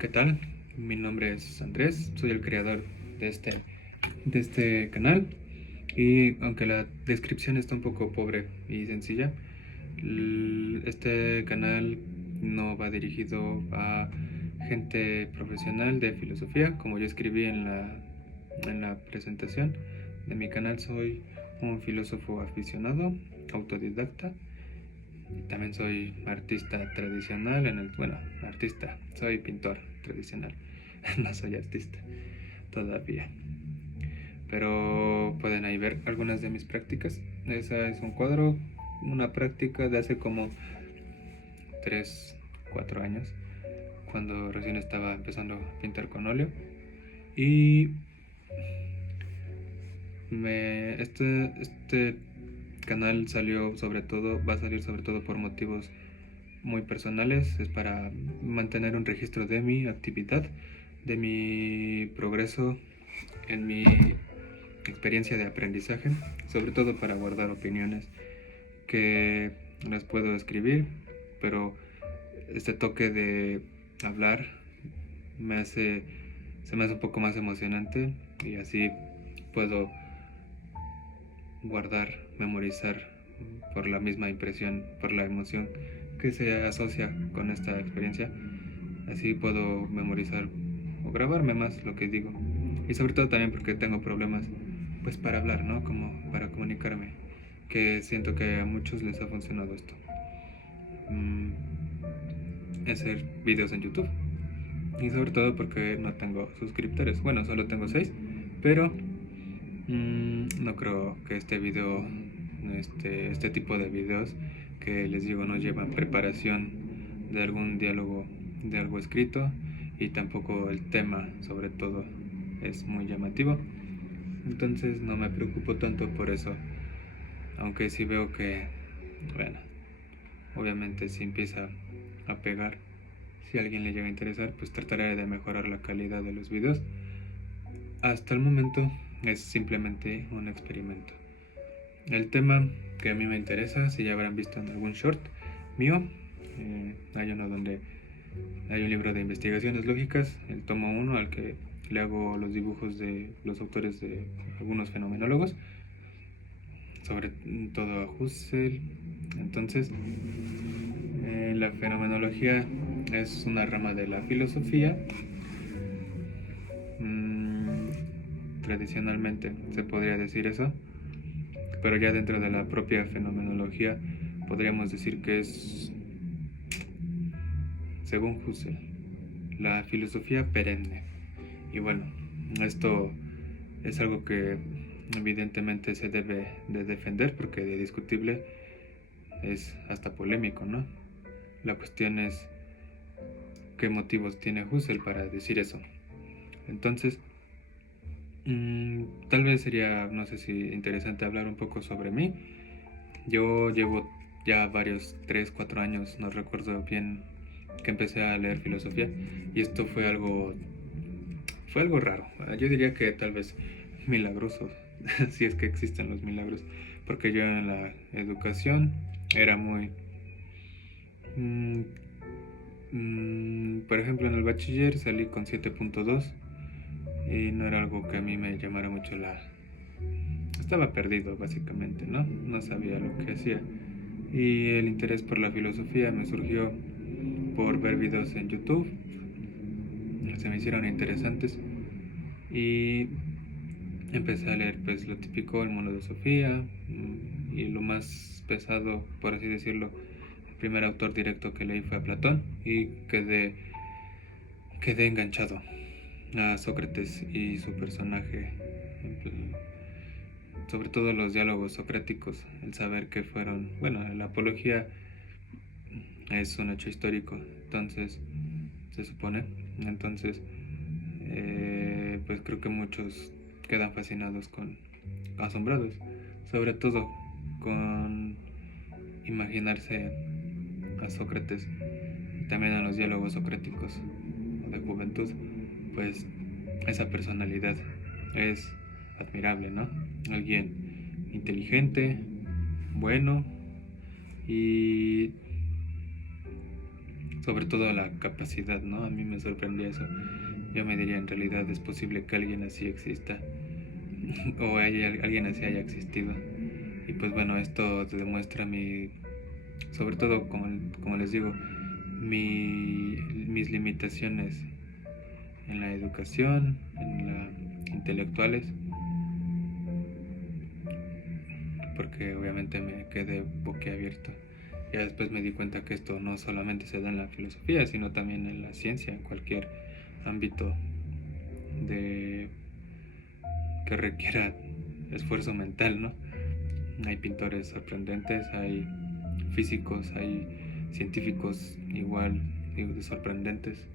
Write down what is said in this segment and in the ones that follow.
¿Qué tal? Mi nombre es Andrés, soy el creador de este canal y aunque la descripción está un poco pobre y sencilla, este canal no va dirigido a gente profesional de filosofía, como yo escribí en la presentación de mi canal. Soy un filósofo aficionado, autodidacta. También soy artista tradicional soy pintor tradicional. No soy artista todavía. Pero pueden ahí ver algunas de mis prácticas. Esa es un cuadro, una práctica de hace como 3 4 años, cuando recién estaba empezando a pintar con óleo. Y este canal va a salir sobre todo por motivos muy personales. Es para mantener un registro de mi actividad, de mi progreso en mi experiencia de aprendizaje, sobre todo para guardar opiniones que las puedo escribir, pero este toque de hablar me hace se me hace un poco más emocionante, y así puedo guardar, memorizar por la misma impresión, por la emoción que se asocia con esta experiencia. Así puedo memorizar o grabarme más lo que digo. Y sobre todo también porque tengo problemas pues para hablar, ¿no? Como para comunicarme. Que siento que a muchos les ha funcionado esto. Hacer videos en YouTube. Y sobre todo porque no tengo suscriptores. Bueno, solo tengo 6. Pero no creo que este tipo de videos que les digo no llevan preparación de algún diálogo, de algo escrito, y tampoco el tema, sobre todo, es muy llamativo. Entonces no me preocupo tanto por eso, aunque sí veo que, bueno, obviamente si empieza a pegar, si a alguien le llega a interesar, pues trataré de mejorar la calidad de los videos. Hasta el momento es simplemente un experimento. El tema que a mí me interesa, si ya habrán visto en algún short mío, hay uno donde hay un libro de investigaciones lógicas, el tomo 1, al que le hago los dibujos de los autores de algunos fenomenólogos, sobre todo a Husserl. Entonces, la fenomenología es una rama de la filosofía. Tradicionalmente se podría decir eso, pero ya dentro de la propia fenomenología podríamos decir que es, según Husserl, la filosofía perenne. Y bueno, esto es algo que evidentemente se debe de defender, porque de discutible es hasta polémico, ¿no? La cuestión es qué motivos tiene Husserl para decir eso. Entonces, tal vez sería, no sé si interesante hablar un poco sobre mí. Yo llevo ya varios 3 4 años, no recuerdo bien, que empecé a leer filosofía, y esto fue algo raro. Yo diría que tal vez milagroso, si es que existen los milagros, porque yo en la educación era muy por ejemplo, en el bachiller salí con 7.2, y no era algo que a mí me llamara mucho estaba perdido, básicamente, ¿no? No sabía lo que hacía. Y el interés por la filosofía me surgió por ver videos en YouTube. Se me hicieron interesantes y empecé a leer pues lo típico, el mundo de Sofía, y lo más pesado, por así decirlo, el primer autor directo que leí fue a Platón, y quedé enganchado a Sócrates y su personaje, sobre todo los diálogos socráticos, el saber que fueron, bueno, la apología es un hecho histórico, entonces se supone. Entonces, pues creo que muchos quedan fascinados asombrados, sobre todo con imaginarse a Sócrates, y también a los diálogos socráticos de juventud. Pues esa personalidad es admirable, ¿no? Alguien inteligente, bueno, y sobre todo la capacidad, ¿no? A mí me sorprendía eso. Yo me diría, en realidad es posible que alguien así exista o alguien así haya existido. Y pues bueno, esto te demuestra sobre todo como les digo, mis limitaciones en la educación, en la intelectuales, porque obviamente me quedé boquiabierto. Ya después me di cuenta que esto no solamente se da en la filosofía, sino también en la ciencia, en cualquier ámbito de que requiera esfuerzo mental, ¿no? Hay pintores sorprendentes, hay físicos, hay científicos igual de sorprendentes,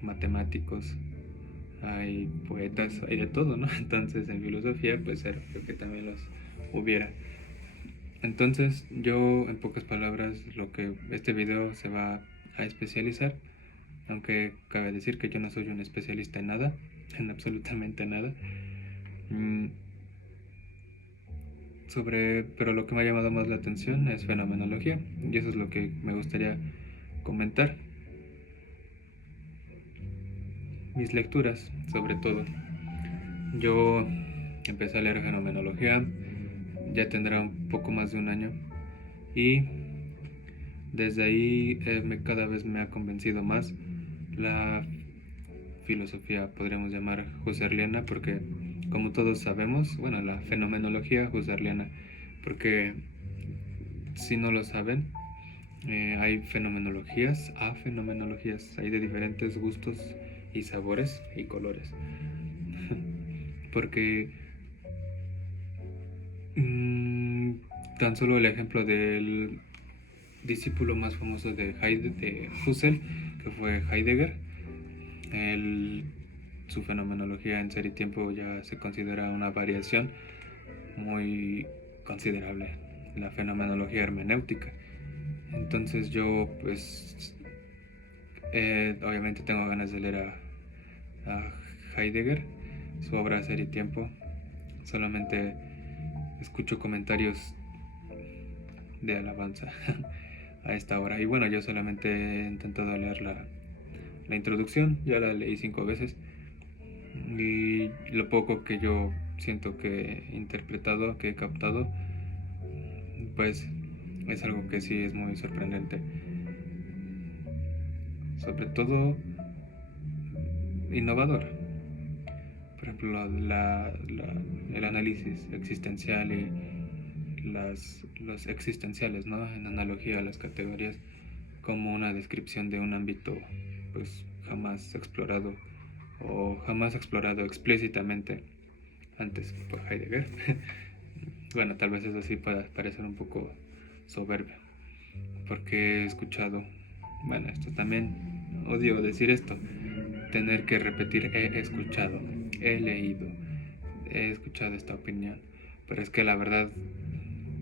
matemáticos, hay poetas, hay de todo, ¿no? Entonces en filosofía pues era que también los hubiera. Entonces yo, en pocas palabras, lo que este video se va a especializar, aunque cabe decir que yo no soy un especialista en nada, en absolutamente nada, pero lo que me ha llamado más la atención es fenomenología, y eso es lo que me gustaría comentar. Mis lecturas, sobre todo. Yo empecé a leer fenomenología, ya tendrá un poco más de un año, y desde ahí cada vez me ha convencido más la filosofía, podríamos llamar husserliana, porque como todos sabemos, bueno, la fenomenología husserliana, porque si no lo saben, hay fenomenologías, fenomenologías, hay de diferentes gustos y sabores y colores. Porque tan solo el ejemplo del discípulo más famoso de Husserl, que fue Heidegger, su fenomenología en Ser y Tiempo ya se considera una variación muy considerable, la fenomenología hermenéutica. Entonces yo pues obviamente tengo ganas de leer a Heidegger, su obra Ser y Tiempo. Solamente escucho comentarios de alabanza a esta hora. Y bueno, yo solamente he intentado leer la introducción, ya la leí 5 veces. Y lo poco que yo siento que he interpretado, que he captado, pues es algo que sí es muy sorprendente. Sobre todo innovador. Por ejemplo, el análisis existencial y los existenciales, ¿no? En analogía a las categorías, como una descripción de un ámbito pues jamás explorado o jamás explorado explícitamente antes por Heidegger. Bueno, tal vez eso sí pueda parecer un poco soberbio, porque he escuchado, bueno, esto también, odio decir esto, tener que repetir he escuchado, he leído, he escuchado esta opinión, pero es que la verdad,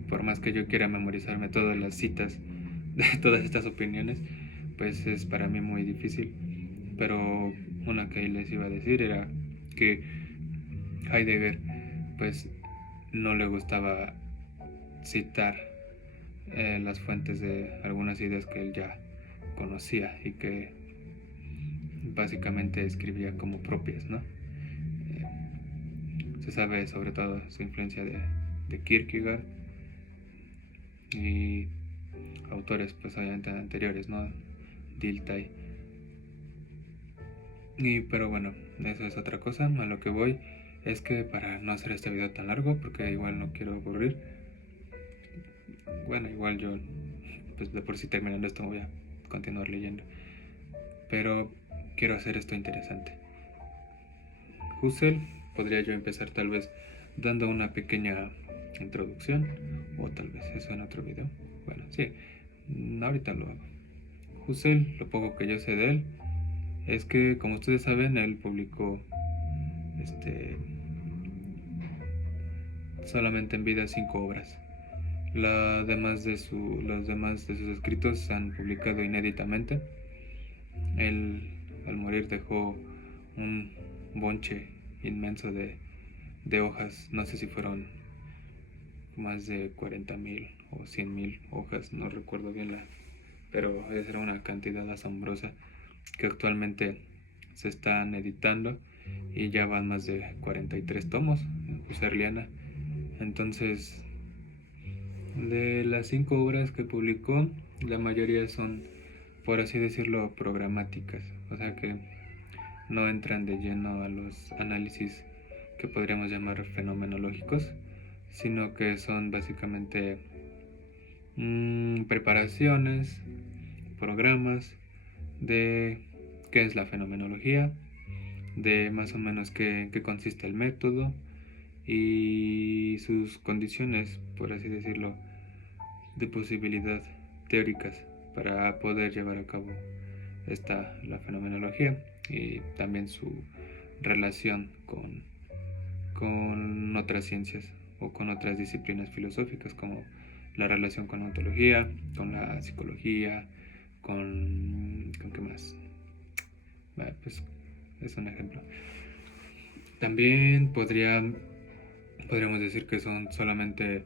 por más que yo quiera memorizarme todas las citas de todas estas opiniones, pues es para mí muy difícil. Pero una que les iba a decir era que Heidegger pues no le gustaba citar las fuentes de algunas ideas que él ya conocía y que básicamente escribía como propias, ¿no? Se sabe sobre todo su influencia de Kierkegaard y autores pues obviamente anteriores, ¿no? Dilthey. Pero bueno, eso es otra cosa. A lo que voy es que, para no hacer este video tan largo, porque igual no quiero aburrir, bueno, igual yo pues de por sí terminando esto voy a continuar leyendo, pero quiero hacer esto interesante. Husserl podría yo empezar tal vez dando una pequeña introducción, o tal vez eso en otro video. Bueno, sí, ahorita lo hago. Husserl, lo poco que yo sé de él es que, como ustedes saben, él publicó solamente en vida 5 obras. Los demás de sus escritos se han publicado inéditamente. Él, al morir, dejó un bonche inmenso de hojas. No sé si fueron más de 40.000 o 100.000 hojas, no recuerdo bien pero esa era una cantidad asombrosa que actualmente se están editando y ya van más de 43 tomos en Husserliana. Entonces, de las 5 obras que publicó, la mayoría son, por así decirlo, programáticas, o sea que no entran de lleno a los análisis que podríamos llamar fenomenológicos, sino que son básicamente preparaciones, programas de qué es la fenomenología, de más o menos qué consiste el método y sus condiciones, por así decirlo, de posibilidad teóricas para poder llevar a cabo la fenomenología y también su relación con otras ciencias o con otras disciplinas filosóficas, como la relación con la ontología, con la psicología, con qué más. Pues es un ejemplo. También podríamos decir que son solamente,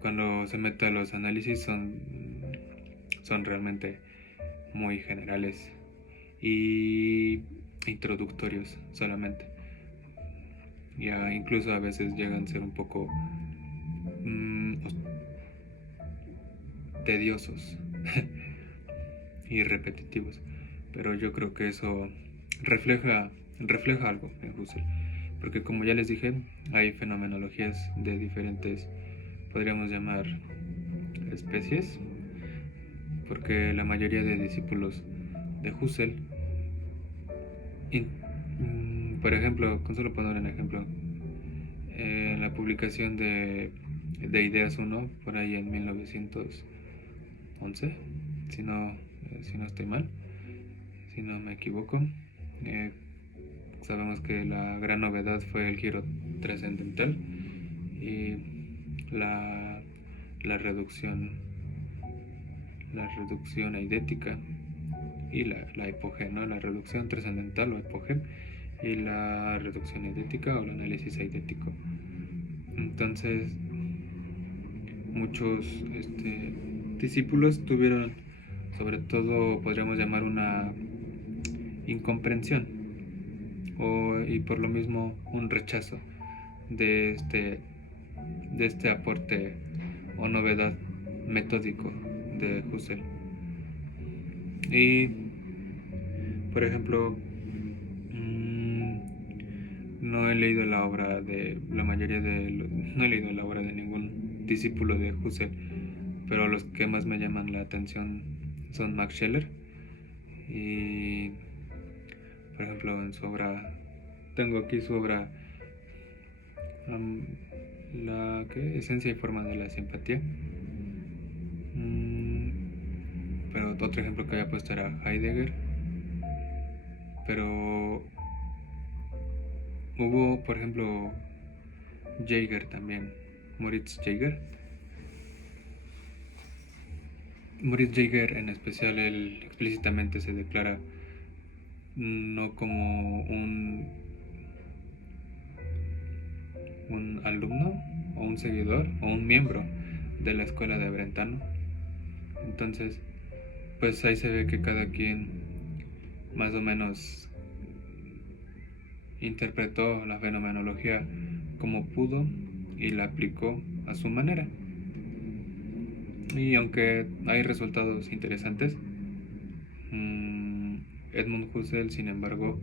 cuando se mete a los análisis, son realmente muy generales y introductorios solamente. Ya incluso a veces llegan a ser un poco tediosos y repetitivos, pero yo creo que eso refleja algo en Husserl, porque como ya les dije, hay fenomenologías de diferentes, podríamos llamar, especies, porque la mayoría de discípulos de Husserl, por ejemplo, con solo poner un ejemplo, en la publicación de Ideas 1, por ahí en 1911, si no estoy mal, si no me equivoco, sabemos que la gran novedad fue el giro trascendental y la, la reducción eidética y la epogé, ¿no? La reducción trascendental o epogé y la reducción eidética o el análisis eidético. Entonces, muchos discípulos tuvieron, sobre todo, podríamos llamar una incomprensión y por lo mismo un rechazo de este aporte o novedad metódico de Husserl. Y por ejemplo, no he leído la obra de no he leído la obra de ningún discípulo de Husserl, pero los que más me llaman la atención son Max Scheler y, por ejemplo, en su obra, tengo aquí su obra, la esencia y forma de la simpatía. Pero otro ejemplo que había puesto era Heidegger, pero hubo, por ejemplo, Jaeger también, Moritz Jaeger. Moritz Jaeger en especial, él explícitamente se declara no como un alumno o un seguidor o un miembro de la escuela de Brentano. Entonces, pues ahí se ve que cada quien más o menos interpretó la fenomenología como pudo y la aplicó a su manera. Y aunque hay resultados interesantes, Edmund Husserl, sin embargo,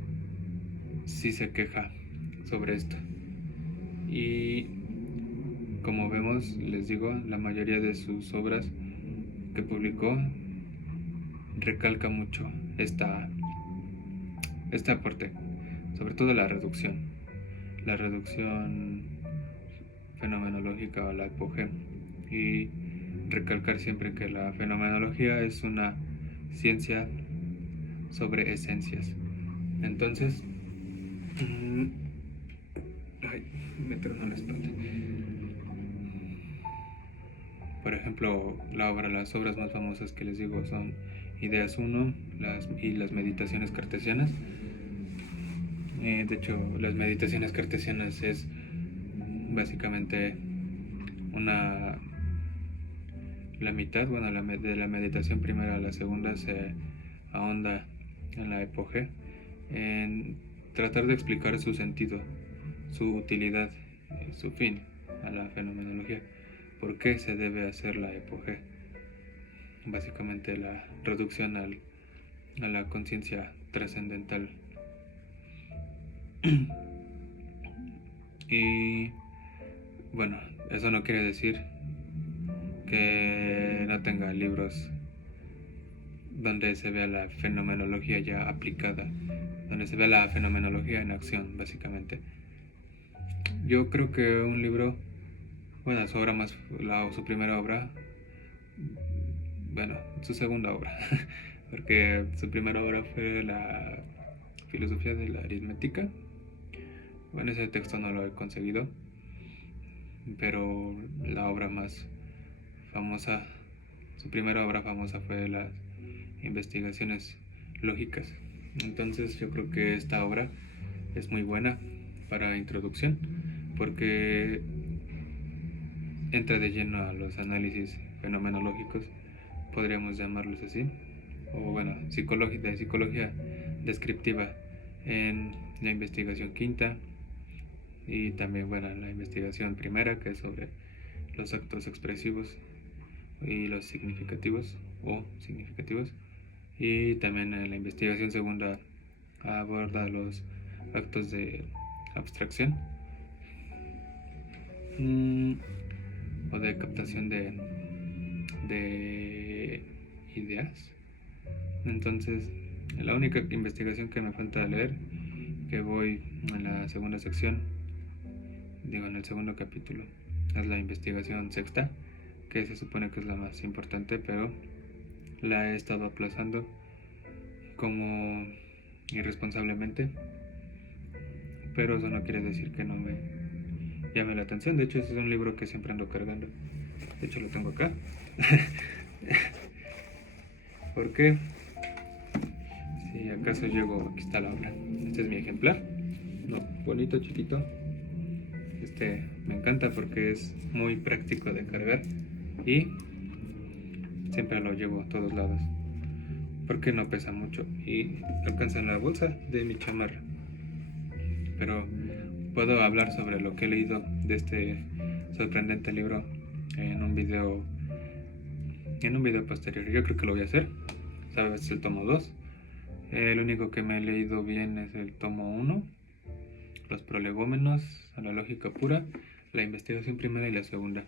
sí se queja sobre esto. Y como vemos, les digo, la mayoría de sus obras que publicó recalca mucho este aporte, sobre todo la reducción fenomenológica o la epogé, y recalcar siempre que la fenomenología es una ciencia sobre esencias. Entonces, me tronó la espalda. Por ejemplo, las obras más famosas que les digo son Ideas 1 y las meditaciones cartesianas. De hecho, las meditaciones cartesianas es básicamente la mitad, bueno, de la meditación primera a la segunda se ahonda en la epogé, en tratar de explicar su sentido, su utilidad, su fin a la fenomenología. ¿Por qué se debe hacer la epogé? Básicamente la reducción a la conciencia trascendental. Y bueno, eso no quiere decir que no tenga libros donde se vea la fenomenología ya aplicada, donde se vea la fenomenología en acción, básicamente. Yo creo que un libro, bueno, su obra más, su primera obra, bueno, su segunda obra, porque su primera obra fue la filosofía de la aritmética. Bueno, ese texto no lo he conseguido, pero la obra más famosa, su primera obra famosa fue las investigaciones lógicas. Entonces yo creo que esta obra es muy buena para introducción porque entra de lleno a los análisis fenomenológicos, podríamos llamarlos así, o bueno, de psicología descriptiva en la investigación quinta y también, bueno, en la investigación primera, que es sobre los actos expresivos y los significativos o significativos, y también en la investigación segunda aborda los actos de abstracción o de captación de ideas. Entonces, la única investigación que me falta leer, que voy en la segunda sección, digo en el segundo capítulo, es la investigación sexta, que se supone que es la más importante, pero la he estado aplazando como irresponsablemente, pero eso no quiere decir que no me llame la atención. De hecho, ese es un libro que siempre ando cargando. De hecho, lo tengo acá. ¿Por qué? Si acaso llego, aquí está la obra. Este es mi ejemplar. No, bonito, chiquito. Este me encanta porque es muy práctico de cargar y siempre lo llevo a todos lados. Porque no pesa mucho y alcanza en la bolsa de mi chamarra. Pero puedo hablar sobre lo que he leído de este sorprendente libro en un video posterior. Yo creo que lo voy a hacer. Sabes, es el tomo 2. El único que me he leído bien es el tomo 1, los prolegómenos a la lógica pura, la investigación primera y la segunda.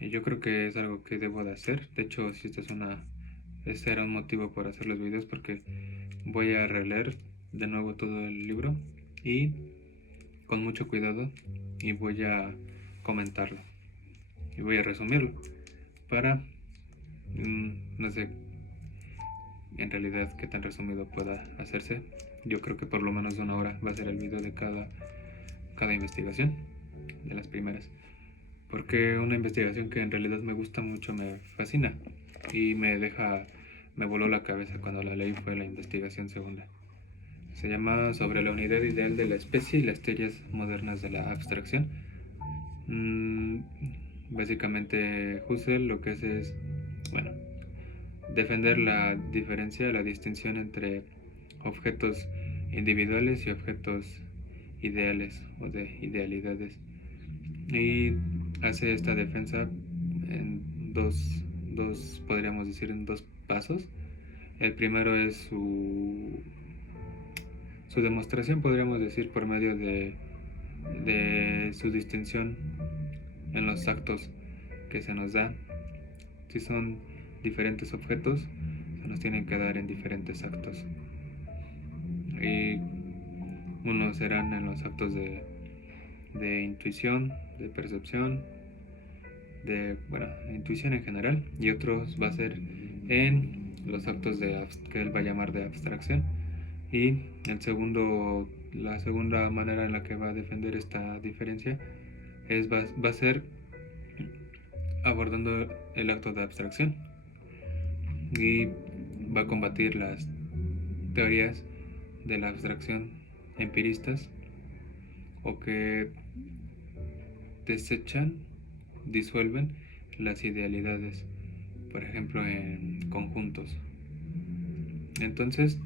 Y yo creo que es algo que debo de hacer. De hecho, si este era un motivo por hacer los videos, porque voy a releer de nuevo todo el libro y con mucho cuidado, y voy a comentarlo y voy a resumirlo para no sé en realidad qué tan resumido pueda hacerse. Yo creo que por lo menos 1 hora va a ser el video de cada investigación, de las primeras, porque una investigación que en realidad me gusta mucho, me fascina y me voló la cabeza cuando la leí, fue la investigación segunda. Se llama Sobre la unidad ideal de la especie y las teorías modernas de la abstracción. Básicamente Husserl lo que hace es, bueno, defender la diferencia, la distinción entre objetos individuales y objetos ideales o de idealidades. Y hace esta defensa en podríamos decir, en 2 pasos. El primero es su demostración, podríamos decir, por medio de su distinción en los actos que se nos da. Si son diferentes objetos, se nos tienen que dar en diferentes actos. Y unos serán en los actos de intuición, de percepción, de, bueno, intuición en general, y otros va a ser en los actos que él va a llamar de abstracción. Y la segunda manera en la que va a defender esta diferencia va a ser abordando el acto de abstracción, y va a combatir las teorías de la abstracción empiristas, o que desechan, disuelven las idealidades, por ejemplo en conjuntos. Entonces,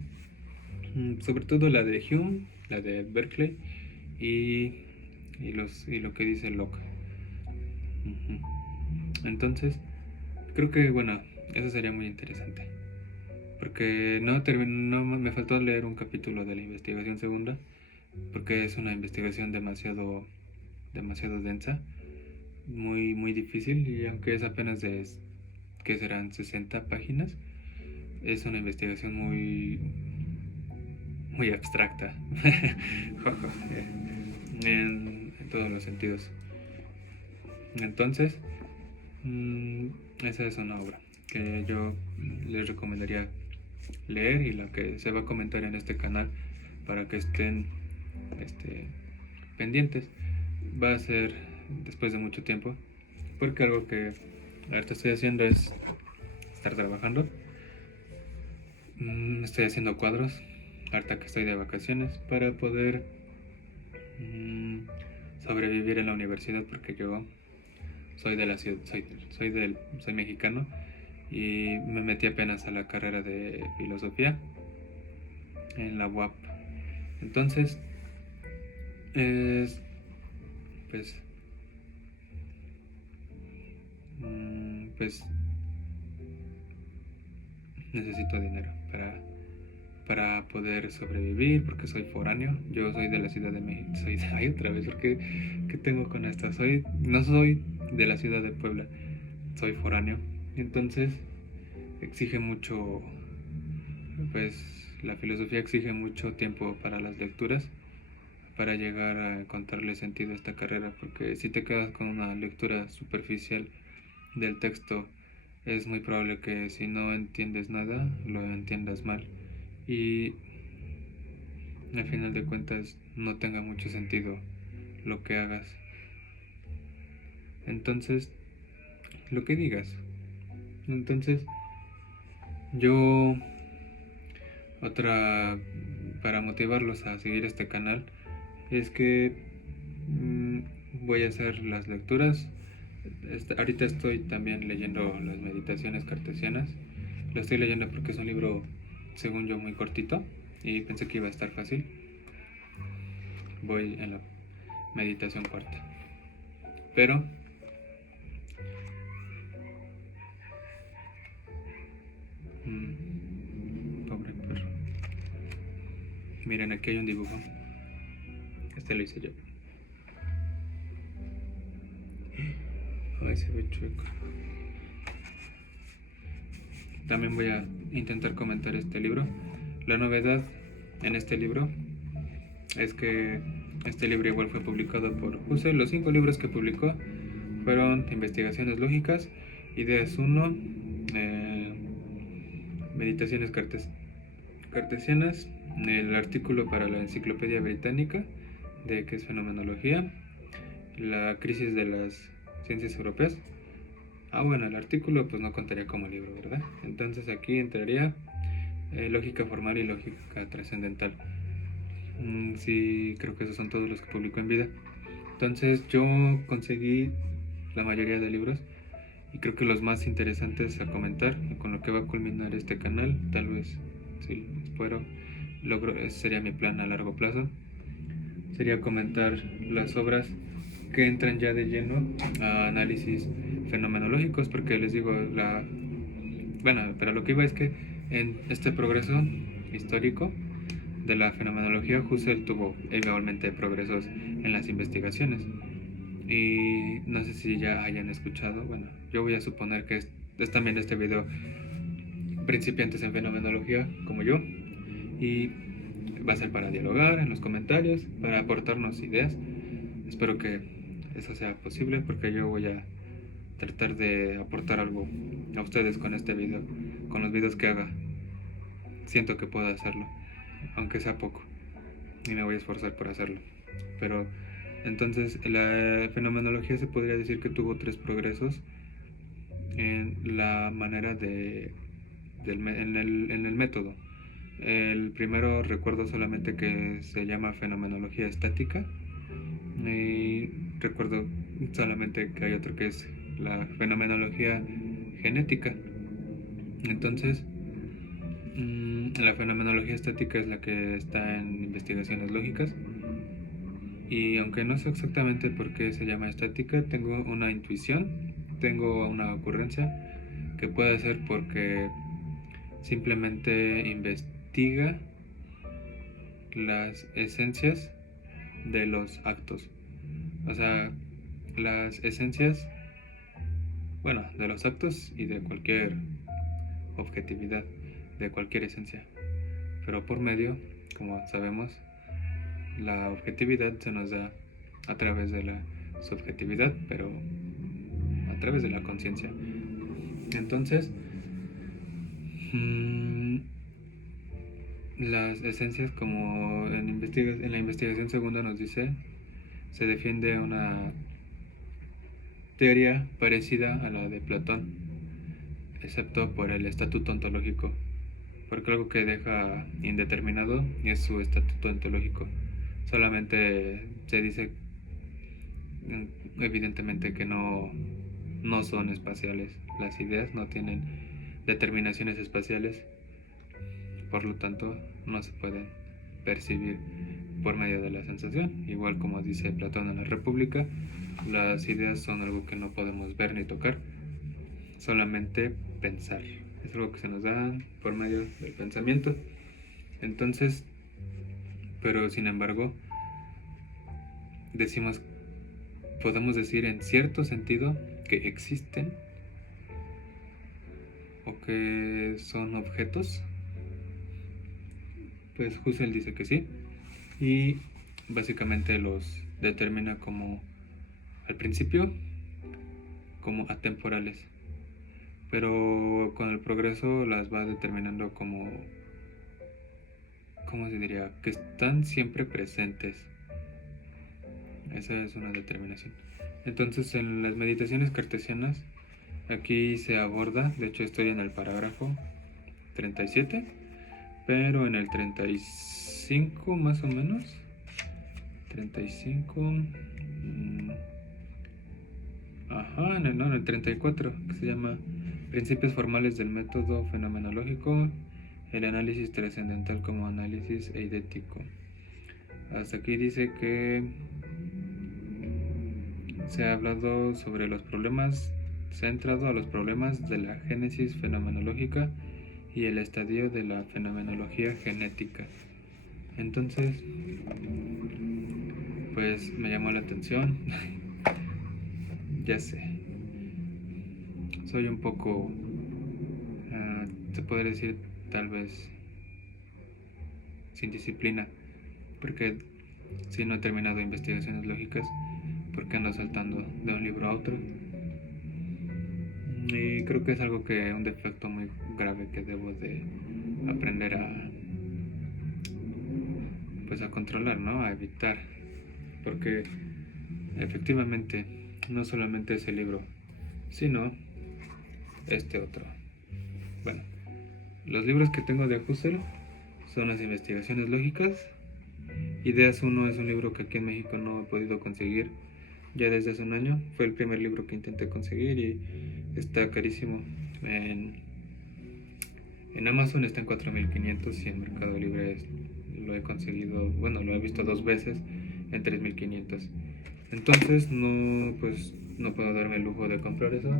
sobre todo la de Hume, la de Berkeley y lo que dice Locke. Entonces, creo que bueno, eso sería muy interesante. Porque no me faltó leer un capítulo de la investigación segunda, porque es una investigación demasiado densa, muy difícil, y aunque es apenas de que serán 60 páginas, es una investigación muy abstracta en todos los sentidos. Entonces, esa es una obra que yo les recomendaría leer, y la que se va a comentar en este canal para que estén pendientes. Va a ser después de mucho tiempo, porque algo que ahorita estoy haciendo es estar trabajando. Estoy haciendo cuadros ahorita que estoy de vacaciones para poder sobrevivir en la universidad, porque yo soy de la ciudad, soy mexicano, y me metí apenas a la carrera de filosofía en la UAP. Entonces, pues necesito dinero para poder sobrevivir, porque soy foráneo. Yo soy de la Ciudad de México. Ay, otra vez, porque ¿qué tengo con esto? No soy de la ciudad de Puebla, soy foráneo. Entonces exige mucho, pues la filosofía exige mucho tiempo para las lecturas, para llegar a encontrarle sentido a esta carrera, porque si te quedas con una lectura superficial del texto, es muy probable que si no entiendes nada, lo entiendas mal, y al final de cuentas no tenga mucho sentido lo que hagas. Entonces, lo que digas. Entonces, yo, otra, para motivarlos a seguir este canal, es que voy a hacer las lecturas. Ahorita estoy también leyendo las meditaciones cartesianas. Lo estoy leyendo porque es un libro, según yo, muy cortito, y pensé que iba a estar fácil. Voy en la meditación cuarta, pero pobre perro. Miren, aquí hay un dibujo. Este lo hice yo. Ay, se ve chueco. También voy a intentar comentar este libro. La novedad en este libro es que este libro igual fue publicado por Husserl. Los 5 libros que publicó fueron Investigaciones Lógicas, Ideas 1, Meditaciones Cartesianas, el artículo para la Enciclopedia Británica de qué es fenomenología, la crisis de las ciencias europeas. Bueno, el artículo pues no contaría como libro, ¿verdad? Entonces aquí entraría lógica formal y lógica trascendental. Sí, creo que esos son todos los que publicó en vida. Entonces yo conseguí la mayoría de libros, y creo que los más interesantes a comentar, con lo que va a culminar este canal, tal vez, si espero, sería mi plan a largo plazo, sería comentar las obras que entran ya de lleno a análisis fenomenológicos, porque les digo, pero lo que iba es que en este progreso histórico de la fenomenología, Husserl tuvo igualmente progresos en las investigaciones, y no sé si ya hayan escuchado, bueno, yo voy a suponer que es también este video principiantes en fenomenología como yo, y va a ser para dialogar en los comentarios, para aportarnos ideas. Espero que eso sea posible, porque yo voy a tratar de aportar algo a ustedes con este video, con los videos que haga. Siento que puedo hacerlo, aunque sea poco, y me voy a esforzar por hacerlo. Pero entonces la fenomenología se podría decir que tuvo 3 progresos en la manera en el método. El primero recuerdo solamente que se llama fenomenología estática, y recuerdo solamente que hay otro que es la fenomenología genética. Entonces, la fenomenología estática es la que está en investigaciones lógicas, y aunque no sé exactamente por qué se llama estática, tengo una intuición, tengo una ocurrencia que puede ser porque simplemente investiga las esencias de los actos. O sea, las esencias, bueno, de los actos y de cualquier objetividad, de cualquier esencia. Pero por medio, como sabemos, la objetividad se nos da a través de la subjetividad, pero a través de la conciencia. Entonces, las esencias, como en la investigación segunda nos dice, se defiende una teoría parecida a la de Platón, excepto por el estatuto ontológico, porque algo que deja indeterminado es su estatuto ontológico. Solamente se dice evidentemente que no son espaciales, las ideas no tienen determinaciones espaciales, por lo tanto no se pueden percibir por medio de la sensación. Igual como dice Platón en la República, las ideas son algo que no podemos ver ni tocar, solamente pensar. Es algo que se nos da por medio del pensamiento. Entonces, pero sin embargo, podemos decir en cierto sentido que existen o que son objetos. Pues Husserl dice que sí, y básicamente los determina como, al principio, como atemporales, pero con el progreso las va determinando como, ¿cómo se diría? Que están siempre presentes. Esa es una determinación. Entonces, en las meditaciones cartesianas, aquí se aborda, de hecho estoy en el parágrafo 37, pero en el 35 más o menos, 35, en el 34, que se llama Principios formales del método fenomenológico, el análisis trascendental como análisis eidético. Hasta aquí dice que se ha hablado sobre los problemas, se ha entrado a los problemas de la génesis fenomenológica y el estadio de la fenomenología genética. Entonces, pues me llamó la atención. Ya sé, soy un poco, se podría decir, tal vez sin disciplina, porque si no he terminado investigaciones lógicas, porque ando saltando de un libro a otro. Y creo que es algo que, un defecto muy grave que debo de aprender pues a controlar, ¿no? A evitar, porque efectivamente no solamente ese libro, sino este otro. Bueno, los libros que tengo de Husserl son las investigaciones lógicas. Ideas 1 es un libro que aquí en México no he podido conseguir ya desde hace un año. Fue el primer libro que intenté conseguir y está carísimo. En Amazon está en 4.500 y en Mercado Libre lo he conseguido, bueno, lo he visto 2 veces en 3.500. Entonces pues no puedo darme el lujo de comprar eso,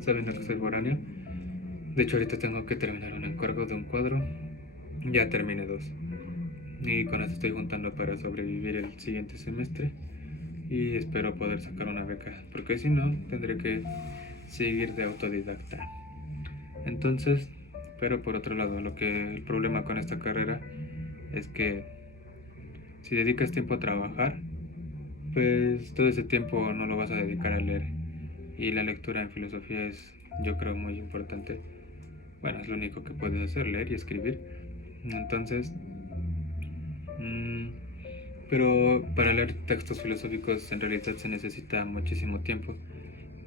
sabiendo que soy foráneo. De hecho ahorita tengo que terminar un encargo de un cuadro. Ya terminé 2 y con eso estoy juntando para sobrevivir el siguiente semestre y espero poder sacar una beca, porque si no tendré que seguir de autodidacta. Entonces, pero por otro lado, el problema con esta carrera es que si dedicas tiempo a trabajar, pues todo ese tiempo no lo vas a dedicar a leer, y la lectura en filosofía es, yo creo, muy importante. Bueno, es lo único que puedes hacer, leer y escribir. Entonces, pero para leer textos filosóficos en realidad se necesita muchísimo tiempo,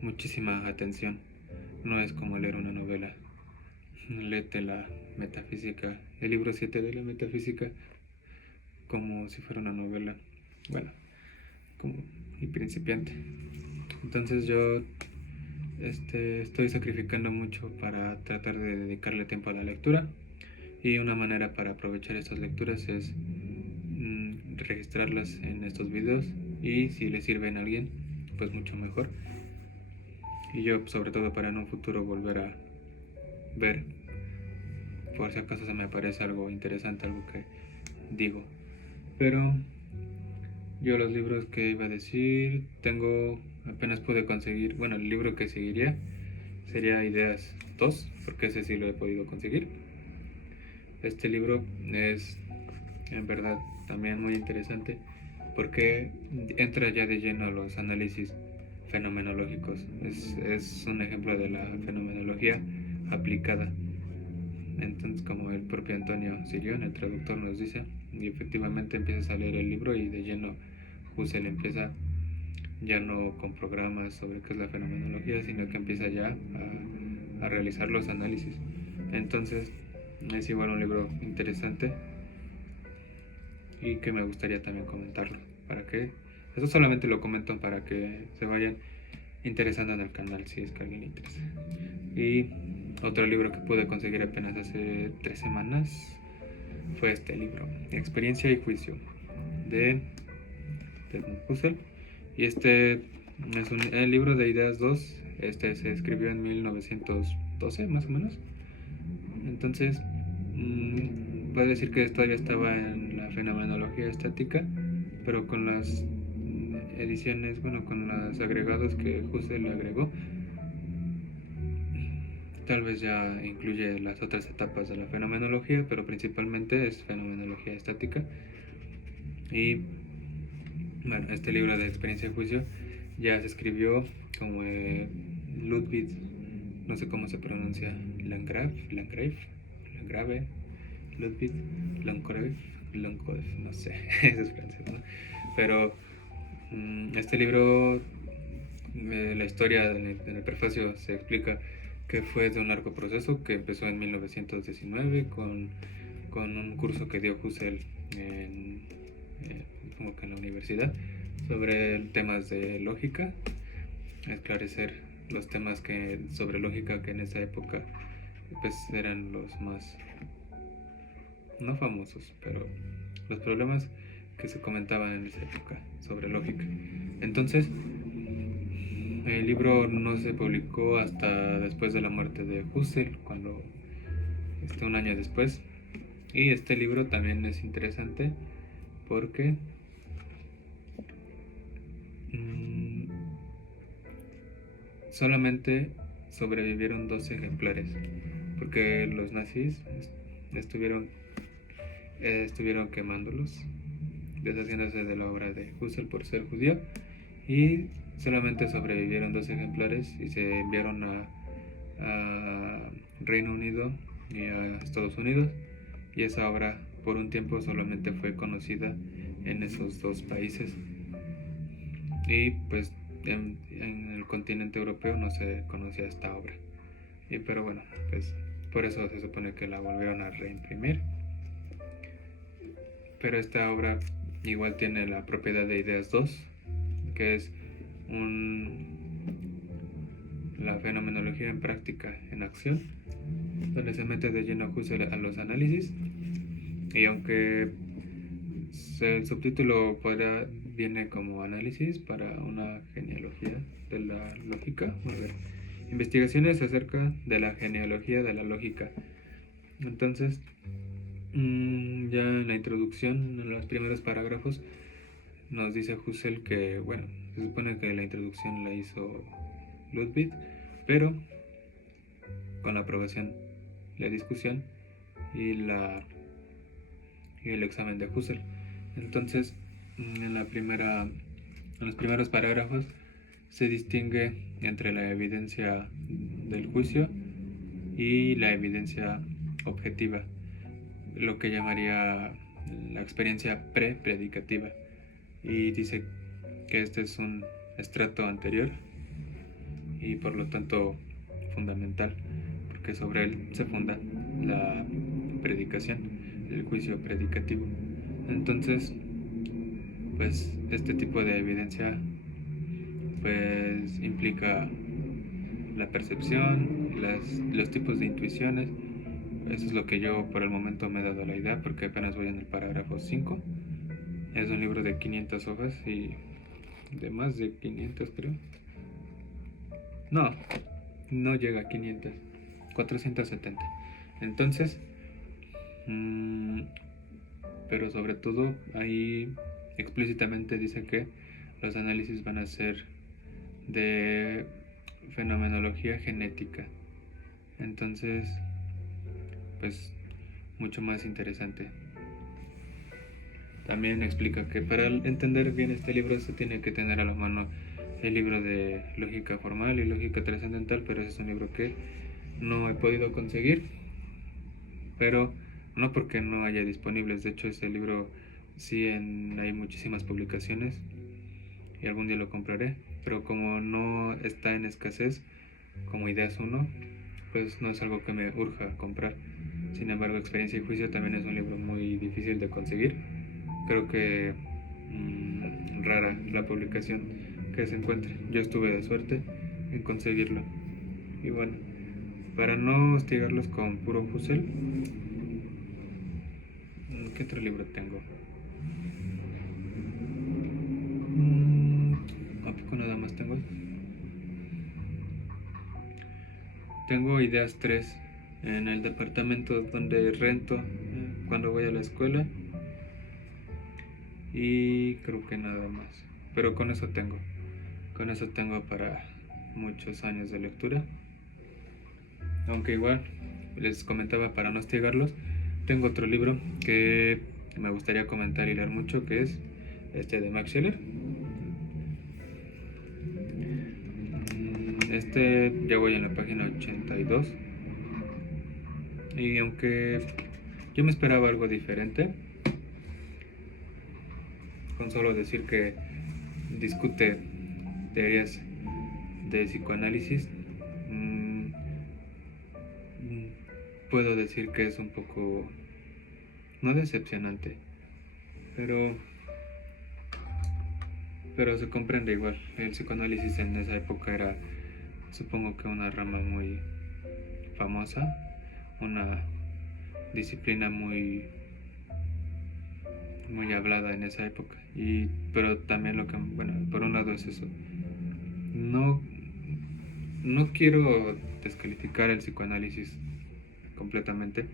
muchísima atención. No es como leer una novela. Léete la metafísica, el libro 7 de la metafísica, como si fuera una novela. Bueno, como y principiante. Entonces yo estoy sacrificando mucho para tratar de dedicarle tiempo a la lectura, y una manera para aprovechar estas lecturas es registrarlas en estos videos, y si le sirven a alguien, pues mucho mejor. Y yo, sobre todo, para en un futuro volver a ver, por si acaso se me aparece algo interesante, algo que digo. Pero yo los libros que iba a decir, apenas pude conseguir, bueno, el libro que seguiría sería Ideas 2, porque ese sí lo he podido conseguir. Este libro es en verdad también muy interesante porque entra ya de lleno a los análisis fenomenológicos. Es un ejemplo de la fenomenología aplicada. Entonces, como el propio Antonio Sirión, el traductor, nos dice, y efectivamente empiezas a leer el libro y de lleno Husserl empieza ya no con programas sobre qué es la fenomenología, sino que empieza ya a realizar los análisis. Entonces es igual un libro interesante y que me gustaría también comentarlo. ¿Para qué? Eso solamente lo comento para que se vayan interesando en el canal si es que a alguien le interesa. Y otro libro que pude conseguir apenas hace 3 semanas fue este libro, Experiencia y Juicio, de Edmund Husserl. Y este es el libro de Ideas 2. Este se escribió en 1912 más o menos. Entonces puede decir que todavía estaba en la fenomenología estática, pero con las ediciones, bueno, con los agregados que Husserl le agregó, tal vez ya incluye las otras etapas de la fenomenología, pero principalmente es fenomenología estática. Y bueno, este libro de Experiencia y Juicio ya se escribió como Ludwig, no sé cómo se pronuncia, Landgrave, Ludwig Landgrave, no sé, eso es francés, ¿no? Pero este libro, la historia en el prefacio se explica que fue de un largo proceso que empezó en 1919 con un curso que dio Husserl como que en la universidad sobre temas de lógica, esclarecer los temas sobre lógica que en esa época pues eran los más, no famosos, pero los problemas que se comentaban en esa época sobre lógica. Entonces el libro no se publicó hasta después de la muerte de Husserl, un año después. Y este libro también es interesante porque solamente sobrevivieron 2 ejemplares, porque los nazis estuvieron quemándolos, deshaciéndose de la obra de Husserl por ser judío, y solamente sobrevivieron 2 ejemplares y se enviaron a Reino Unido y a Estados Unidos, y esa obra por un tiempo solamente fue conocida en esos 2 países, y pues en el continente europeo no se conocía esta obra. Pero bueno, pues por eso se supone que la volvieron a reimprimir. Pero esta obra igual tiene la propiedad de Ideas 2, que es la fenomenología en práctica, en acción, donde se mete de lleno Husserl a los análisis. Y aunque el subtítulo viene como análisis para una genealogía de la lógica, a ver, investigaciones acerca de la genealogía de la lógica. Entonces, ya en la introducción, en los primeros parágrafos, nos dice Husserl que, bueno, se supone que la introducción la hizo Ludwig, pero con la aprobación, la discusión y el examen de Husserl. Entonces, en los primeros parágrafos se distingue entre la evidencia del juicio y la evidencia objetiva, lo que llamaría la experiencia pre-predicativa, y dice que este es un estrato anterior y por lo tanto fundamental, porque sobre él se funda la predicación, el juicio predicativo. Entonces, pues este tipo de evidencia pues implica la percepción, los tipos de intuiciones. Eso es lo que yo por el momento me he dado la idea, porque apenas voy en el parágrafo 5. Es un libro de 500 hojas y de más de 500 creo. No llega a 500, 470. Entonces, pero sobre todo ahí explícitamente dice que los análisis van a ser de fenomenología genética. Entonces, pues mucho más interesante. También explica que para entender bien este libro se tiene que tener a la mano el libro de lógica formal y lógica trascendental, pero ese es un libro que no he podido conseguir, pero no porque no haya disponibles. De hecho, ese libro sí hay muchísimas publicaciones y algún día lo compraré, pero como no está en escasez como Ideas 1, pues no es algo que me urja comprar. Sin embargo, Experiencia y Juicio también es un libro muy difícil de conseguir. Creo que rara la publicación que se encuentre. Yo estuve de suerte en conseguirlo. Y bueno, para no hostigarlos con puro Husserl, ¿qué otro libro tengo? ¿A poco nada más tengo? Tengo Ideas 3 en el departamento donde rento cuando voy a la escuela. Y creo que nada más. Pero con eso tengo. Con eso tengo para muchos años de lectura. Aunque igual, les comentaba para no hostigarlos, tengo otro libro que me gustaría comentar y leer mucho, que es este de Max Scheler. Ya voy en la página 82. Y aunque yo me esperaba algo diferente, con solo decir que discute teorías de psicoanálisis, puedo decir que es un poco, no decepcionante, pero se comprende igual. El psicoanálisis en esa época era, supongo que una rama muy famosa, una disciplina muy hablada en esa época. Pero también lo que, bueno, por un lado es eso. No quiero descalificar el psicoanálisis completamente,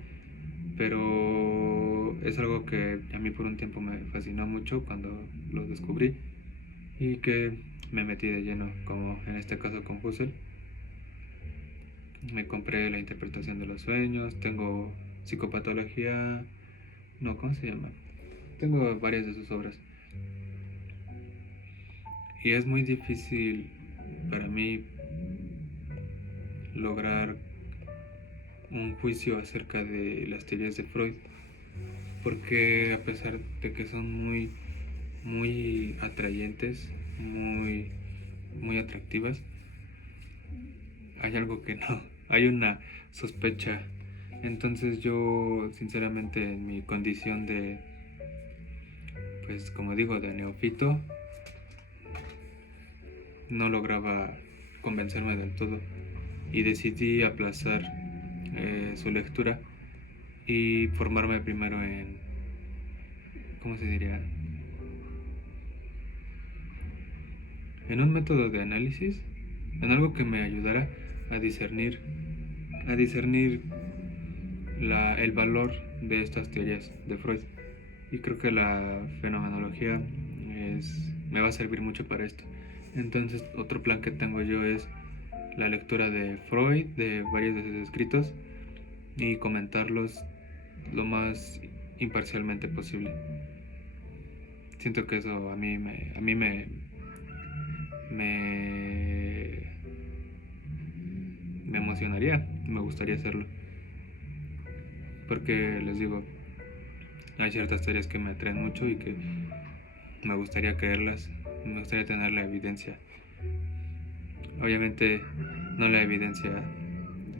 pero es algo que a mí por un tiempo me fascinó mucho cuando lo descubrí y que me metí de lleno, como en este caso con Husserl. Me compré La interpretación de los sueños, tengo Psicopatología, no, ¿cómo se llama? Tengo varias de sus obras. Y es muy difícil para mí lograr un juicio acerca de las teorías de Freud, porque a pesar de que son muy atrayentes, muy atractivas, hay algo que no, hay una sospecha. Entonces yo, sinceramente, en mi condición de, pues como digo, de neófito, no lograba convencerme del todo y decidí aplazar su lectura y formarme primero en, ¿cómo se diría?, en un método de análisis, en algo que me ayudara a discernir el valor de estas teorías de Freud. Y creo que la fenomenología me va a servir mucho para esto. Entonces, otro plan que tengo yo es la lectura de Freud, de varios de sus escritos, y comentarlos lo más imparcialmente posible. Siento que eso a mí me emocionaría, me gustaría hacerlo, porque les digo, hay ciertas teorías que me atraen mucho y que me gustaría creerlas, me gustaría tener la evidencia. Obviamente no la evidencia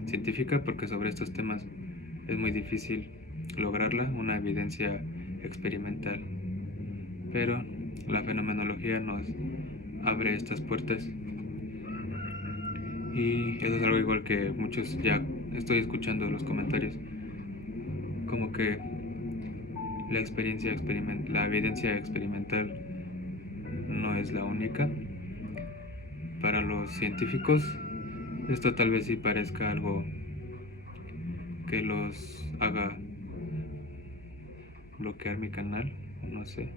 científica, porque sobre estos temas es muy difícil lograrla, una evidencia experimental, pero la fenomenología nos abre estas puertas Y eso es algo igual que muchos ya estoy escuchando en los comentarios, como que la evidencia experimental no es la única. Para los científicos, esto tal vez sí parezca algo que los haga bloquear mi canal, no sé,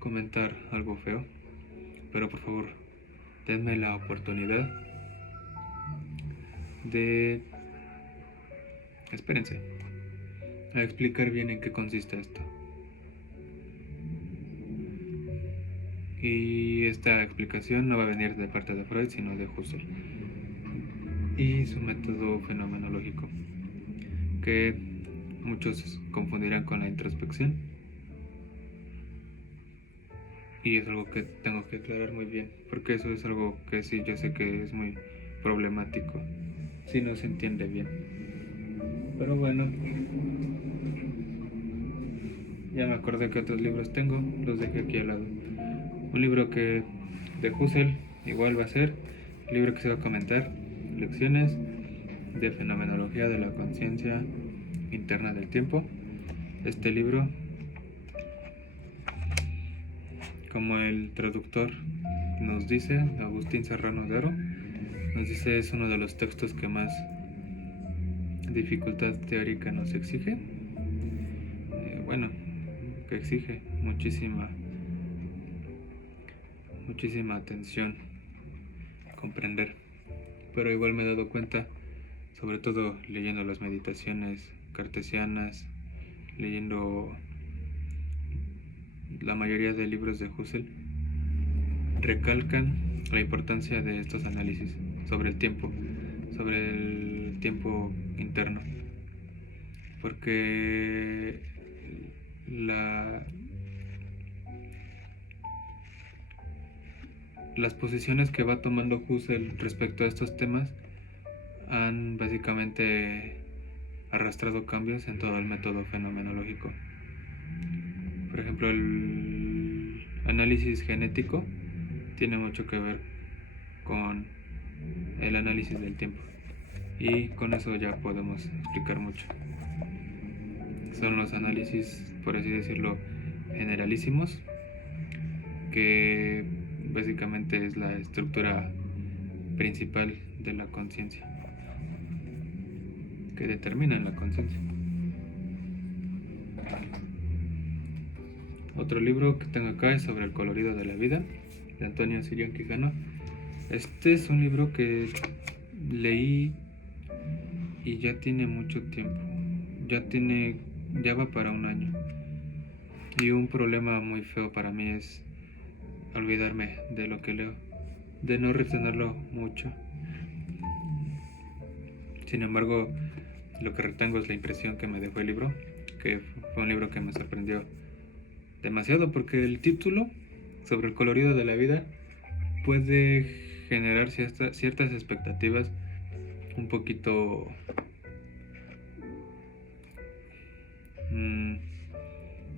comentar algo feo, pero por favor, denme la oportunidad de, espérense, a explicar bien en qué consiste esto. Y esta explicación no va a venir de parte de Freud, sino de Husserl y su método fenomenológico, que muchos confundirán con la introspección, y es algo que tengo que aclarar muy bien, porque eso es algo que sí yo sé que es muy problemático si no se entiende bien. Pero bueno, ya me acordé que otros libros tengo, los dejé aquí al lado. Un libro que de Husserl igual va a ser el libro que se va a comentar, Lecciones de Fenomenología de la Conciencia Interna del Tiempo. Este libro, como el traductor nos dice, Agustín Serrano de Aro, nos dice es uno de los textos que más dificultad teórica nos exige. Bueno, que exige muchísima atención, comprender. Pero igual me he dado cuenta, sobre todo leyendo las meditaciones cartesianas, leyendo la mayoría de libros de Husserl, recalcan la importancia de estos análisis sobre el tiempo interno, porque las posiciones que va tomando Husserl respecto a estos temas han básicamente arrastrado cambios en todo el método fenomenológico. Por ejemplo, el análisis genético tiene mucho que ver con el análisis del tiempo, y con eso ya podemos explicar mucho. Son los análisis, por así decirlo, generalísimos, que básicamente es la estructura principal de la conciencia, que determinan la conciencia. Otro libro que tengo acá es sobre el colorido de la vida, de Antonio Sirión Quijano. Este es un libro que leí y ya tiene mucho tiempo, ya va para un año, y un problema muy feo para mí es olvidarme de lo que leo, de no retenerlo mucho. Sin embargo, lo que retengo es la impresión que me dejó el libro, que fue un libro que me sorprendió demasiado, porque el título, sobre el colorido de la vida, puede generar ciertas expectativas un poquito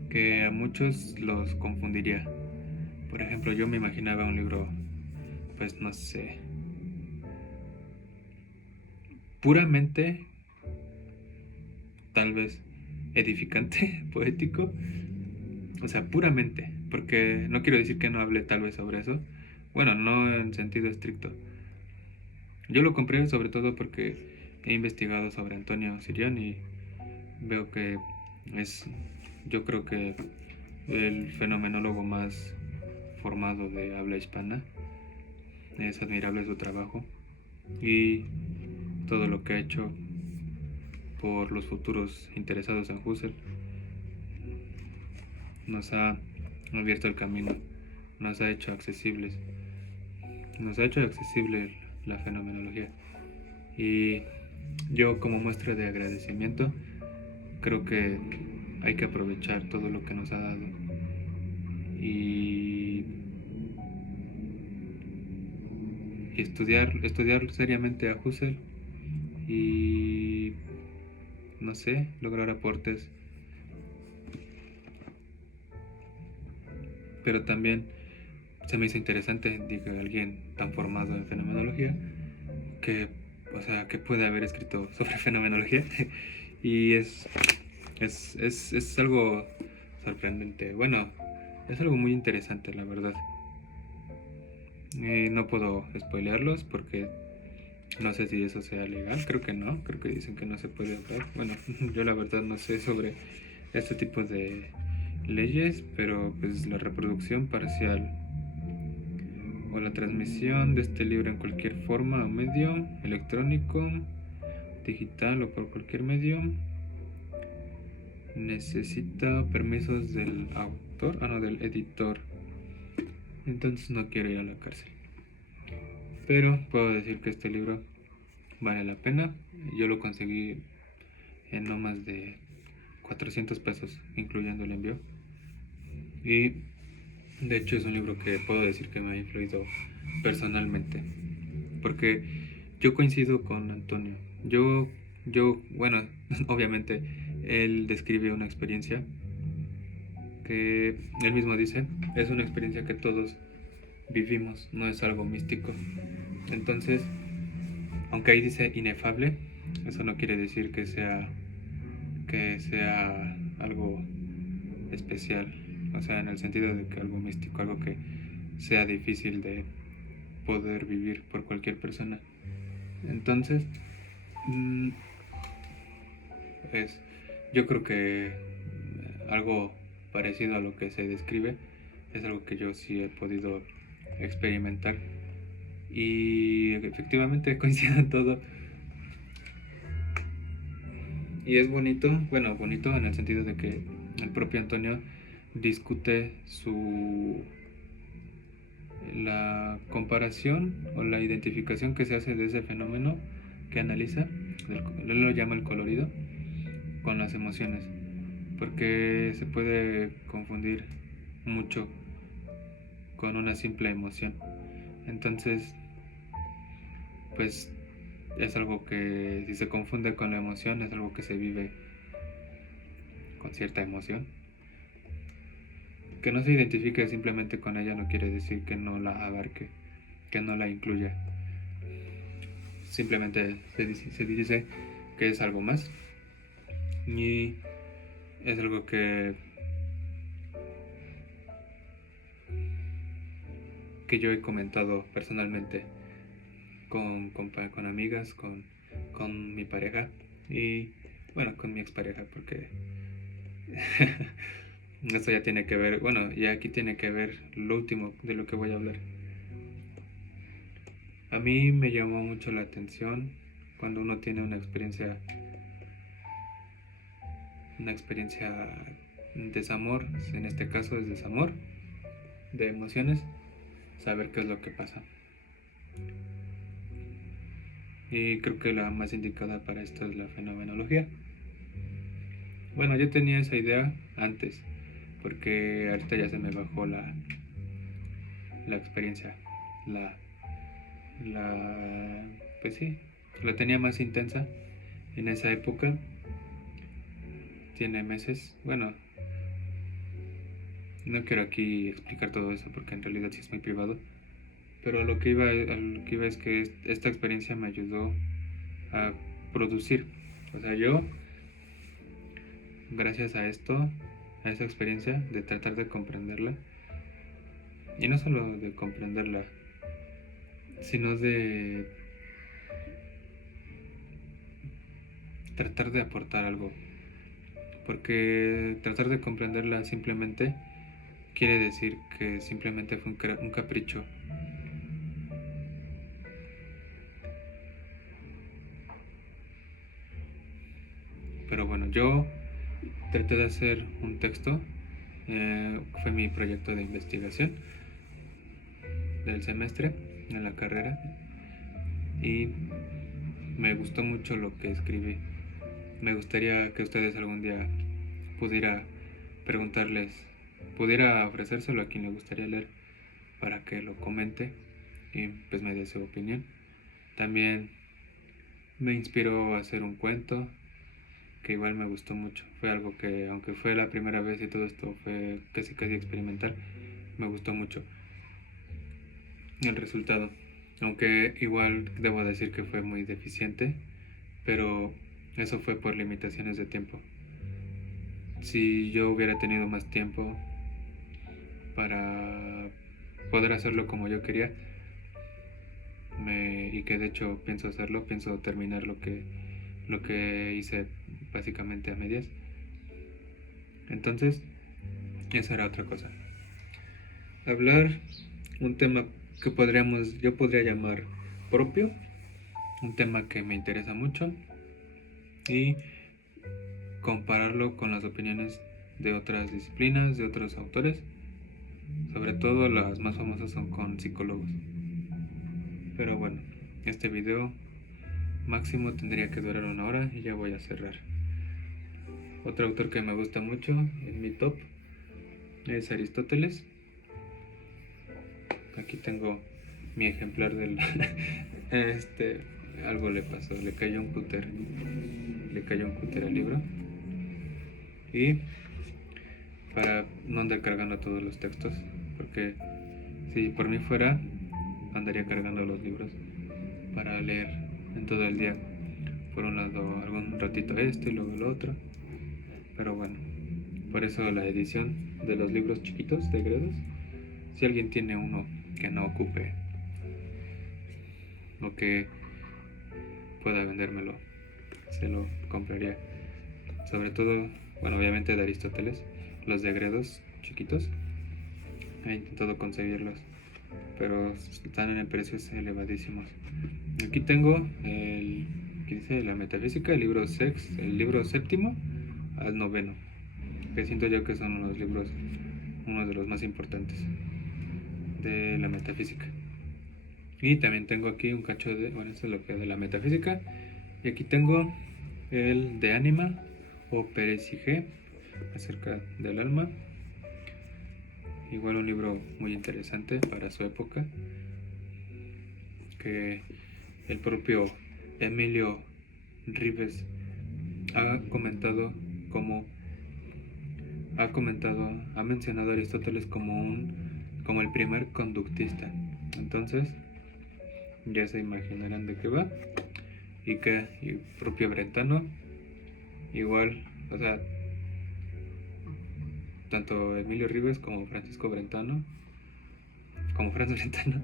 que a muchos los confundiría. Por ejemplo, yo me imaginaba un libro, pues no sé, puramente, tal vez, edificante, poético. O sea, puramente, porque no quiero decir que no hable tal vez sobre eso. Bueno, no en sentido estricto. Yo lo compré sobre todo porque he investigado sobre Antonio Sirión y veo que es, yo creo que el fenomenólogo más formado de habla hispana. Es admirable su trabajo y todo lo que ha hecho por los futuros interesados en Husserl. Nos ha abierto el camino, nos ha hecho accesible la fenomenología, y yo, como muestra de agradecimiento, creo que hay que aprovechar todo lo que nos ha dado y estudiar seriamente a Husserl y, no sé, lograr aportes. Pero también se me hizo interesante, dije, alguien tan formado en fenomenología que, o sea, que puede haber escrito sobre fenomenología. Y es algo sorprendente. Bueno, es algo muy interesante, la verdad. No puedo spoilearlos porque no sé si eso sea legal. Creo que no. Creo que dicen que no se puede hablar. Bueno, yo la verdad no sé sobre este tipo de leyes, pero pues la reproducción parcial o la transmisión de este libro en cualquier forma o medio, electrónico, digital o por cualquier medio, necesita permisos del autor, no, del editor. Entonces no quiero ir a la cárcel. Pero puedo decir que este libro vale la pena. Yo lo conseguí en no más de 400 pesos, incluyendo el envío. Y de hecho es un libro que puedo decir que me ha influido personalmente. Porque yo coincido con Antonio. Bueno, obviamente él describe una experiencia que él mismo dice, es una experiencia que todos vivimos, no es algo místico. Entonces, aunque ahí dice inefable, eso no quiere decir que sea algo especial, o sea, en el sentido de que algo místico, algo que sea difícil de poder vivir por cualquier persona. Entonces, pues yo creo que algo parecido a lo que se describe es algo que yo sí he podido experimentar y efectivamente coincide en todo. Y es bonito, bueno, bonito en el sentido de que el propio Antonio discute la comparación o la identificación que se hace de ese fenómeno que analiza, él lo llama el colorido, con las emociones, porque se puede confundir mucho con una simple emoción. Entonces, pues es algo que si se confunde con la emoción, es algo que se vive con cierta emoción. Que no se identifique simplemente con ella no quiere decir que no la abarque, que no la incluya. Simplemente se dice que es algo más. Y es algo que yo he comentado personalmente con amigas, con mi pareja y bueno, con mi expareja, porque esto ya tiene que ver, bueno, ya aquí tiene que ver lo último de lo que voy a hablar. A mí me llamó mucho la atención cuando uno tiene una experiencia de desamor, en este caso es desamor, de emociones, saber qué es lo que pasa. Y creo que la más indicada para esto es la fenomenología. Bueno, yo tenía esa idea antes, porque ahorita ya se me bajó la experiencia, la, pues sí, la tenía más intensa en esa época, tiene meses, bueno, no quiero aquí explicar todo eso porque en realidad sí es muy privado, pero a lo que iba es que esta experiencia me ayudó a producir, o sea, yo, gracias a esto, a esa experiencia de tratar de comprenderla, y no solo de comprenderla, sino de tratar de aportar algo. Porque tratar de comprenderla simplemente quiere decir que simplemente fue un capricho. Pero bueno, yo traté de hacer un texto, fue mi proyecto de investigación del semestre en la carrera y me gustó mucho lo que escribí. Me gustaría que ustedes algún día pudiera preguntarles, pudiera ofrecérselo a quien le gustaría leer para que lo comente y pues me dé su opinión. También me inspiró a hacer un cuento que igual me gustó mucho. Fue algo que, aunque fue la primera vez y todo esto fue casi experimental, me gustó mucho el resultado. aunque igual debo decir que fue muy deficiente, pero eso fue por limitaciones de tiempo. Si yo hubiera tenido más tiempo para poder hacerlo como yo quería, y que de hecho pienso hacerlo, pienso terminar lo que hice básicamente a medias. Entonces, esa era otra cosa. Hablar un tema que yo podría llamar propio, un tema que me interesa mucho, y compararlo con las opiniones de otras disciplinas, de otros autores. Sobre todo las más famosas son con psicólogos. Pero bueno, este video máximo tendría que durar 1 hora y ya voy a cerrar. Otro autor que me gusta mucho en mi top es Aristóteles. Aquí tengo mi ejemplar del algo le pasó, le cayó un cúter al libro, y para no andar cargando todos los textos, porque si por mí fuera andaría cargando los libros para leer en todo el día, por un lado algún ratito y luego el otro. Pero bueno, por eso la edición de los libros chiquitos de Gredos. Si alguien tiene uno que no ocupe o que pueda vendérmelo, se lo compraría. Sobre todo, bueno, obviamente de Aristóteles, los de Gredos chiquitos. He intentado conseguirlos, pero están en precios elevadísimos. Aquí tengo el que dice la metafísica, el libro séptimo al noveno, que siento yo que son unos libros, uno de los más importantes de la metafísica. Y también tengo aquí un cacho bueno, esto es lo que de la metafísica. Y aquí tengo el de Ánima o Peresige, acerca del alma. Igual un libro muy interesante para su época, que el propio Emilio Ribes ha mencionado a Aristóteles como el primer conductista. Entonces ya se imaginarán de qué va. Y que el propio Brentano igual, o sea, tanto Emilio Ribes como Francisco Brentano, como Franz Brentano,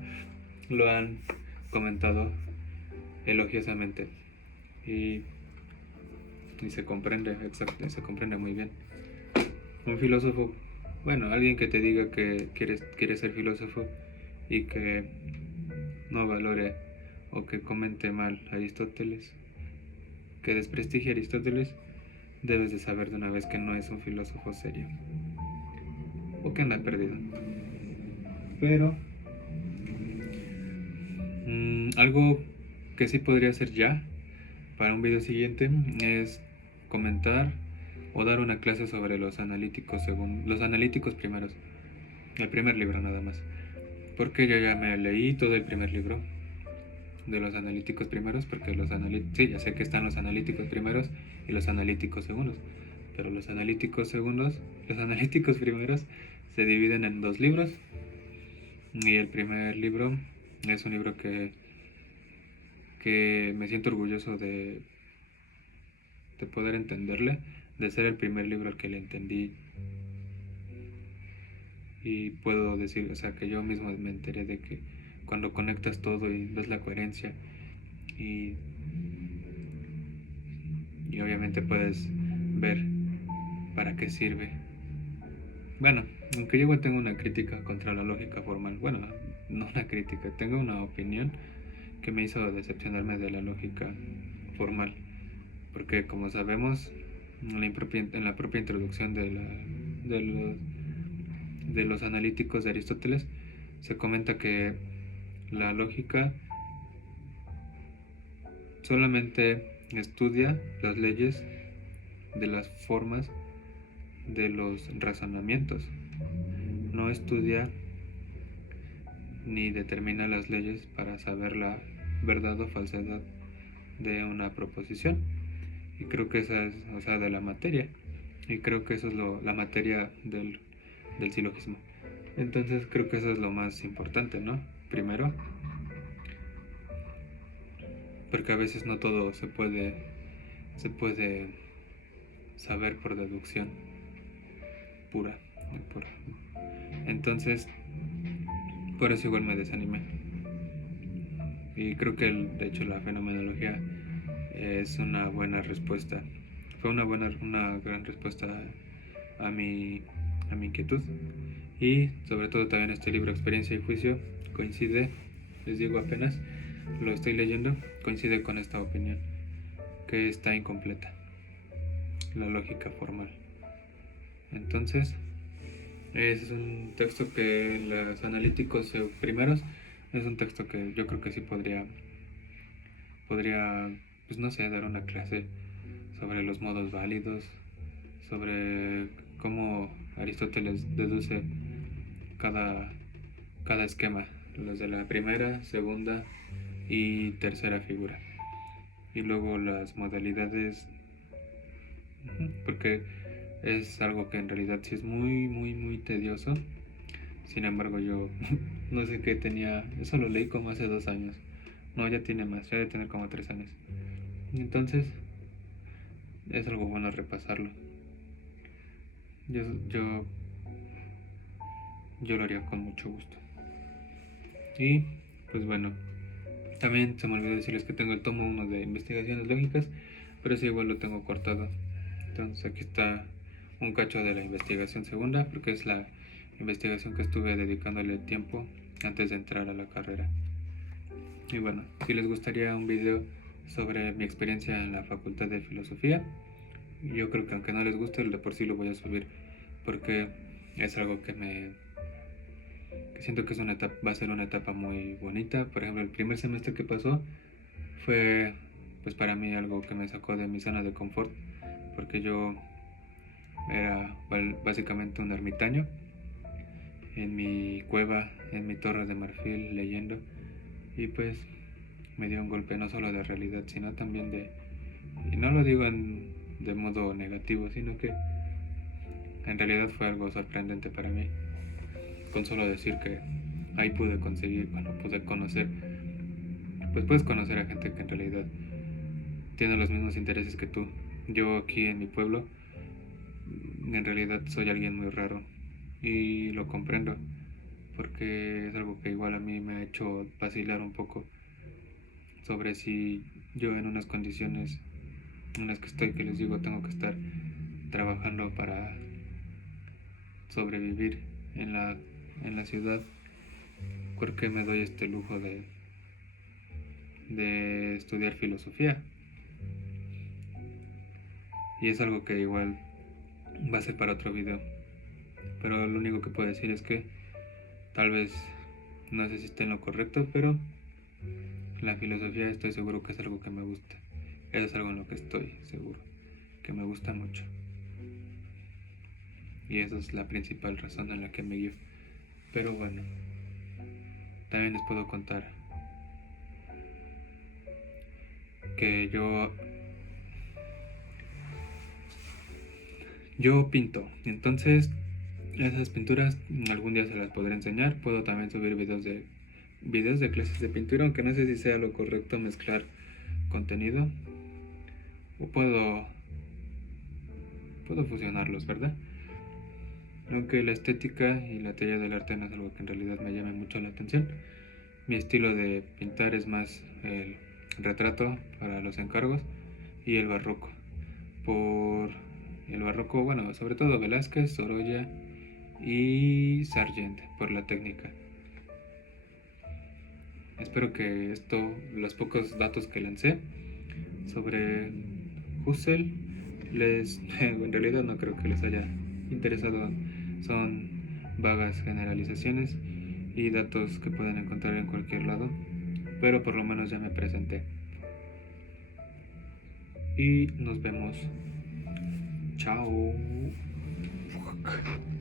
lo han comentado elogiosamente, y se comprende muy bien. Un filósofo, bueno, alguien que te diga que quiere ser filósofo y que no valore o que comente mal a Aristóteles, que desprestigie a Aristóteles, debes de saber de una vez que no es un filósofo serio o que anda perdido. Pero algo que sí podría hacer ya para un video siguiente es comentar o dar una clase sobre los analíticos primeros, el primer libro nada más, porque yo ya me leí todo el primer libro de los analíticos primeros, porque sí, ya sé que están los analíticos primeros y los analíticos segundos, pero los analíticos primeros se dividen en 2 libros, y el primer libro es un libro que me siento orgulloso de poder entenderle, de ser el primer libro al que le entendí, y puedo decir, o sea, que yo mismo me enteré de que cuando conectas todo y ves la coherencia, y obviamente puedes ver para qué sirve. Bueno, aunque yo igual tengo una crítica contra la lógica formal, bueno, no una crítica, tengo una opinión que me hizo decepcionarme de la lógica formal, porque como sabemos, en la propia introducción de los analíticos de Aristóteles se comenta que la lógica solamente estudia las leyes de las formas de los razonamientos, no estudia ni determina las leyes para saber la verdad o falsedad de una proposición. Y creo que esa es, o sea, de la materia, y creo que eso es la materia del silogismo. Entonces creo que eso es lo más importante, ¿no? Primero, porque a veces no todo se puede saber por deducción pura, pura. Entonces, por eso igual me desanimé. Y creo que de hecho la fenomenología es una buena respuesta. Fue una gran respuesta a mi inquietud. Y sobre todo también este libro Experiencia y Juicio coincide, les digo apenas, lo estoy leyendo, coincide con esta opinión, que está incompleta, la lógica formal. Entonces, es un texto que los analíticos primeros, es un texto que yo creo que sí podría, pues no sé, dar una clase sobre los modos válidos, sobre cómo Aristóteles deduce cada esquema, los de la primera, segunda y tercera figura. Y luego las modalidades, porque es algo que en realidad sí es muy tedioso. Sin embargo, yo no sé qué tenía, eso lo leí como hace 2 años. No, ya tiene más, ya debe tener como 3 años. Entonces, es algo bueno repasarlo. Yo, yo, yo lo haría con mucho gusto. Y, pues bueno, también se me olvidó decirles que tengo el tomo 1 de investigaciones lógicas, pero ese igual lo tengo cortado. Entonces aquí está un cacho de la investigación segunda, porque es la investigación que estuve dedicándole tiempo antes de entrar a la carrera. Y bueno, si les gustaría un video sobre mi experiencia en la Facultad de Filosofía, yo creo que aunque no les guste, de por sí lo voy a subir, porque es algo que siento que va a ser una etapa muy bonita. Por ejemplo, el primer semestre que pasó fue pues para mí algo que me sacó de mi zona de confort, porque yo era básicamente un ermitaño en mi cueva, en mi torre de marfil, leyendo, y pues me dio un golpe no solo de realidad, sino también y no lo digo de modo negativo, sino que en realidad fue algo sorprendente para mí, con solo decir que ahí pude conocer, pues puedes conocer a gente que en realidad tiene los mismos intereses que tú. Yo aquí en mi pueblo, en realidad soy alguien muy raro y lo comprendo, porque es algo que igual a mí me ha hecho vacilar un poco sobre si yo en unas condiciones en las que estoy, que les digo, tengo que estar trabajando para sobrevivir en la ciudad, porque me doy este lujo de estudiar filosofía. Y es algo que igual va a ser para otro video, pero lo único que puedo decir es que tal vez no sé si esté en lo correcto, pero la filosofía estoy seguro que es algo que me gusta. Eso es algo en lo que estoy seguro, que me gusta mucho. Y esa es la principal razón en la que me guío. Pero bueno, también les puedo contar que yo pinto. Entonces, esas pinturas algún día se las podré enseñar. Puedo también subir videos de clases de pintura, aunque no sé si sea lo correcto mezclar contenido. O puedo fusionarlos, ¿verdad? Aunque la estética y la teoría del arte no es algo que en realidad me llame mucho la atención. Mi estilo de pintar es más el retrato para los encargos y el barroco. Por el barroco, bueno, sobre todo Velázquez, Sorolla y Sargent, por la técnica. Espero que los pocos datos que lancé sobre Husserl, en realidad no creo que les haya interesado. Son vagas generalizaciones y datos que pueden encontrar en cualquier lado, pero por lo menos ya me presenté. Y nos vemos. Chao.